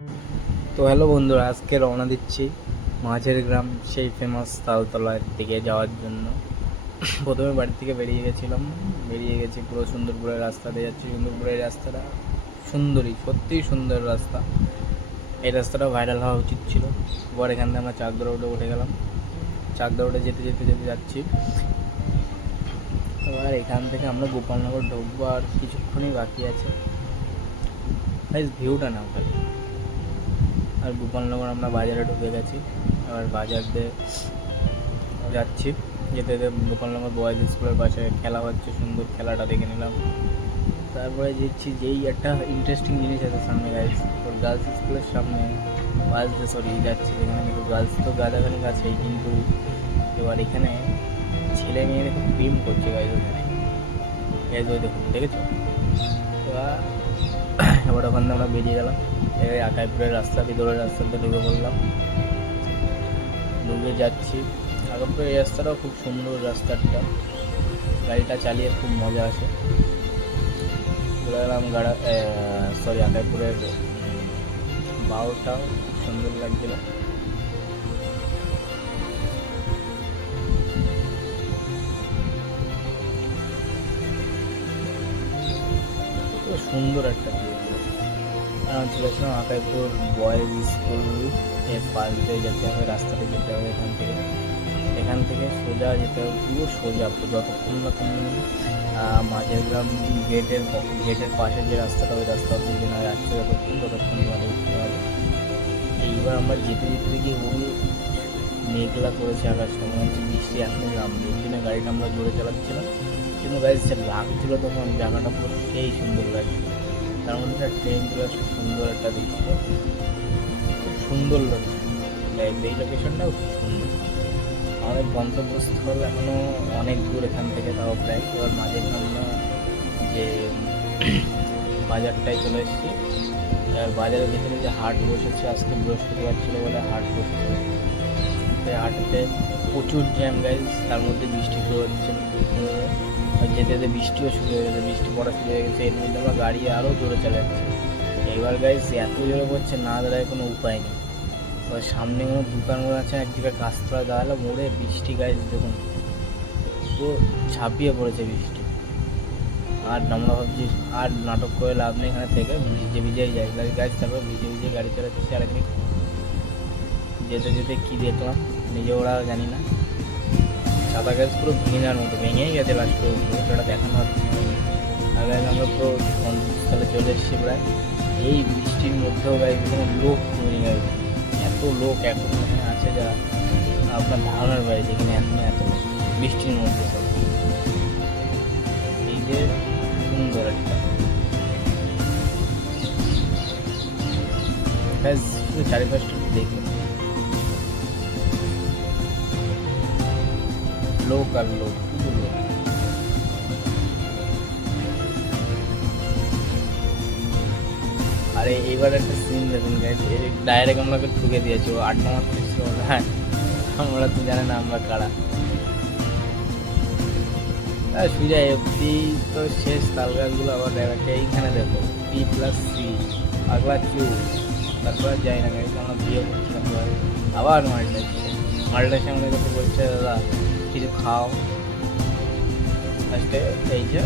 তো হ্যালো বন্ধুরা, আজকে রওনা দিচ্ছি মাঝের গ্রাম সেই ফেমাস তালতলার দিকে যাওয়ার জন্য। প্রথমে বাড়ি থেকে বেরিয়ে গেছি পুরো সুন্দরপুরের রাস্তা দিয়ে যাচ্ছি। সুন্দরপুরের রাস্তাটা সুন্দরী, সত্যিই সুন্দর রাস্তা। এই রাস্তাটা ভাইরাল হওয়া উচিত ছিল। এবার এখান থেকে আমরা চাকদা রোডে উঠে গেলাম। চাকদা রোডে যেতে যেতে যেতে যাচ্ছি। এবার এখান থেকে আমরা গোপালনগর ঢুকবো, আর কিছুক্ষণই বাকি আছে। ভিউটা নাও খালি। আর গোপালনগর আমরা বাজারে ঢুকে গেছি। এবার বাজার দিয়ে যাচ্ছি। যেতে যেতে গোপালনগর বয়েজ স্কুলের পাশে খেলা হচ্ছে, সুন্দর খেলাটা দেখে নিলাম। তারপরে দেখছি যেই একটা ইন্টারেস্টিং জিনিস আছে সামনে, গাইজ ওর গার্লস স্কুলের সামনে যাচ্ছি, যেখানে কিন্তু গার্লস তো গাদাগানি আছেই, কিন্তু এবার এখানে ছেলে মেয়েরা খুব প্রেম করছে গাইজ ওখানে। গাইজ ওই দেখুন, দেখেছো? এবার ওখান থেকে আমরা বেরিয়ে গেলাম। এই আকাইপুরের রাস্তা, ভিতরের রাস্তাতে ঢুকে পড়লাম। ঢুকে যাচ্ছি। আকাইপুরের রাস্তাটাও খুব সুন্দর, রাস্তাটা গাড়িটা চালিয়ে খুব মজা আসে। চলে গেলাম আকাইপুরের বাউটাও খুব সুন্দর লাগছিল। খুব সুন্দর একটা চলেছিলাম আকাইপুর বয়েজ স্কুল এর পাশ দিয়ে যেতে হবে, রাস্তাতে যেতে হবে। এখান থেকে সোজা যেতে হবে, পুরো সোজা, যতক্ষণ না তুমি মাঝের গ্রাম গেটের পাশে যে রাস্তাটা, ওই রাস্তা অব্দি না যাচ্ছে, ততক্ষণ তোমাদের উঠতে হবে। এইবার আমরা যেতে যেতে দেখি ওই মেঘলা করেছে আকাশটা, মনে হচ্ছে বৃষ্টি এখনই নামবে। ওই জন্য গাড়িটা আমরা জোরে চালাচ্ছিলাম, কিন্তু গাড়ি যে লাগছিল তখন জায়গাটা পুরো সেই সুন্দর লাগছিল। তার মধ্যে ট্রেনগুলো খুব সুন্দর একটা দৃশ্য, খুব সুন্দর লাগছে। এই লোকেশনটাও খুব সুন্দর। আমাদের গন্তব্যস্থল এখনও অনেক দূর এখান থেকে, তাও প্রায়। এবার মাঝে আমরা যে বাজারটায় চলে এসেছি। এবার বাজারের ভিতরে যে হাট বসেছে, আজকে বৃহস্পতিবার ছিল বলে হাট বসেছে। সেই হাটেতে প্রচুর জ্যাম গাইজ, তার মধ্যে বৃষ্টি শুরু হচ্ছে। যেতে যেতে বৃষ্টিও শুরু হয়ে গেছে, বৃষ্টি পড়া শুরু হয়ে গেছে। এর মধ্যে আমরা গাড়ি আরও জোরে চালাচ্ছি। এবার গাইজ এত জোরে পড়ছে, না দাঁড়ায় কোনো উপায় নেই। এবার সামনে কোনো দোকানগুলো আছে, এক জায়গায় গাছতলা দাঁড়ালো, মোড়ে বৃষ্টি গাইজ দেখুন পুরো ঝাঁপিয়ে পড়েছে বৃষ্টি। আর আমরা ভাবছি আর নাটক করে লাভ নেই, এখানে থেকে ভিজেই যায় গাছ। তারপর ভিজে গাড়ি চালাচ্ছি। আরেকদিন যেতে যেতে কী দেখলাম নিজে ওরা জানি না, সাদা গাছ পুরো ভেঙে যাওয়ার মতো, ভেঙেই গেছে লাস্ট পর্যন্ত, সেটা দেখানো হচ্ছে। আর গাছ আমরা পুরো গন্তব্যস্থলে চলে এসেছি প্রায়। এই বৃষ্টির মধ্যেও গাছ কোনো লোক কমে গেছে, এত লোক এখন আছে যা আপনার ধারণার বাইরে, যেখানে এখন এত বৃষ্টির মধ্যে সব। এই যে সুন্দর একটা চারিপাশটা দেখবেন, লোক আর লোক, শুধু লোক। আরে এইবার একটা সিন দেখুন গাইজ, ডাইরেক্ট আমাকে ঠুকে দিয়েছে, ও আড্ডা মারতে এসেছে। হ্যাঁ, আমরা তো জানে না আমরা কারা। সুজা এফডি তো শেষ, তাল গাছগুলো আবার ড্রাইভারকে এইখানে দেখো P+C পাগলা চু। তারপর যাই না গাড়ি, আমরা বিয়ে করছিলাম, আবার মালটা এসে আমাদের কাছে বলছে, দাদা কিছু খাও। ফার্স্টে এই যে